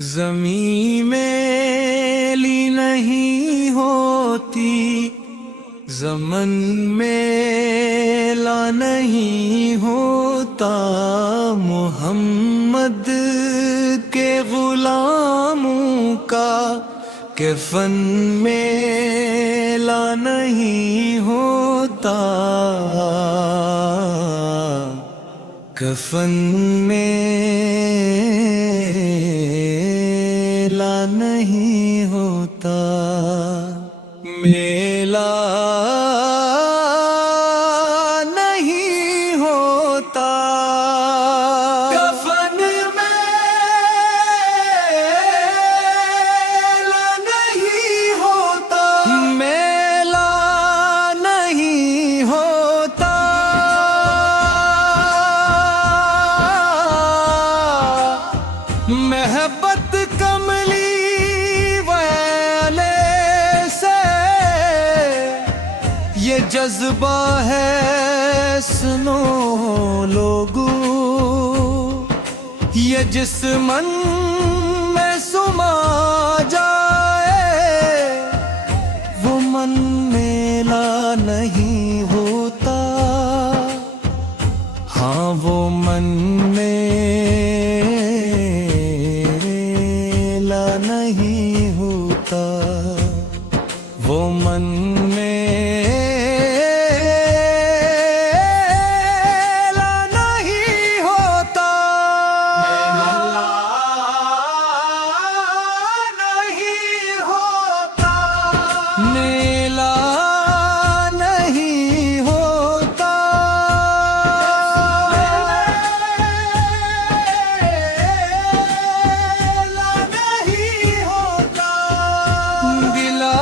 زمین میلی نہیں ہوتی، زمن میلا نہیں ہوتا، محمد کے غلاموں کا کفن میلا نہیں ہوتا، کفن میلا نہیں ہوتا، میلا نہیں ہوتا، کفن میلا نہیں ہوتا، میلا نہیں ہوتا، محبت کملی والے سے یہ جذبہ ہے، سنو لوگو، یہ جس من میں سما جائے وہ من میلا نہیں ہوتا، ہاں وہ من میلا نہیں ہوتا، وہ من میلا نہیں ہوتا، نہیں ہوتا، میلا نہیں ہوتا، نہیں ہوتا، دلا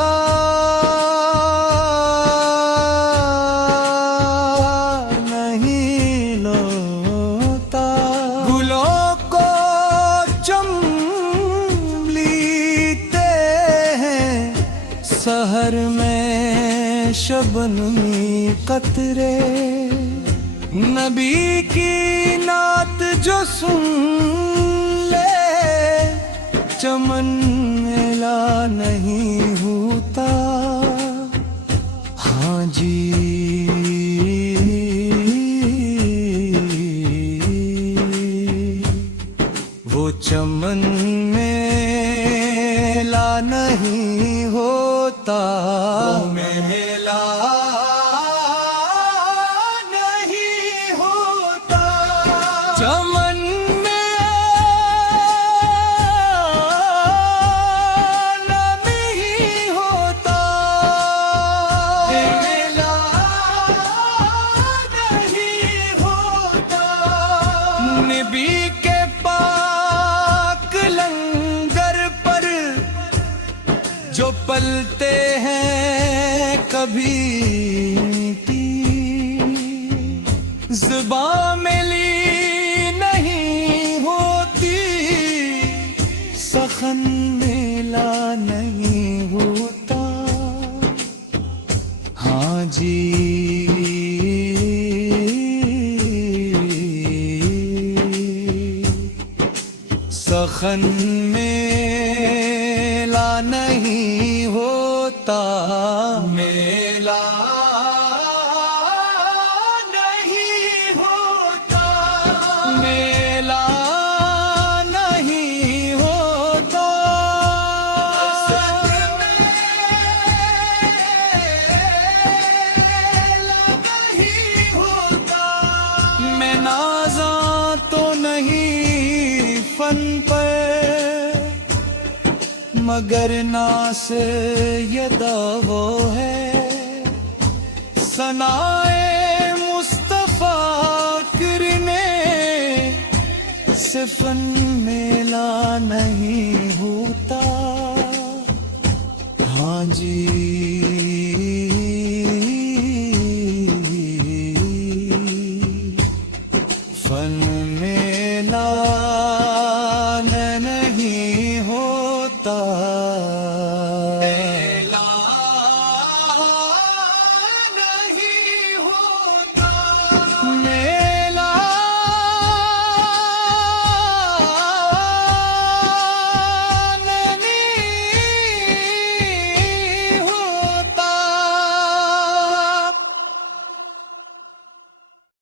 نہیں لوتا، گلوں کو چم لیتے ہیں سحر میں شبنمی قطرے، نبی کی نعت جو سن لے چمن میلا نہیں ہوتا، ہاں جی وہ چمن میلا نہیں ہوتا، میلا نہیں ہوتا، چمن میلا نہیں ہوتا، میلا نہیں ہوتا، نبی کے پاک لنگر پر جو پلتے ہیں کبھی زباں ملی نہیں ہوتی، سخن میلا نہیں ہوتا، ہاں جی سخن میلا نہیں ہوتا، میلا نہیں ہوتا، میلا نہیں ہوتا، میلا نہیں ہوتا، میں نازاں تو نہیں فن پر مگر ناز یہ دعویٰ ہے، ثنائے مصطفیٰ کرنے سے فن میلا نہیں ہوتا، ہاں جی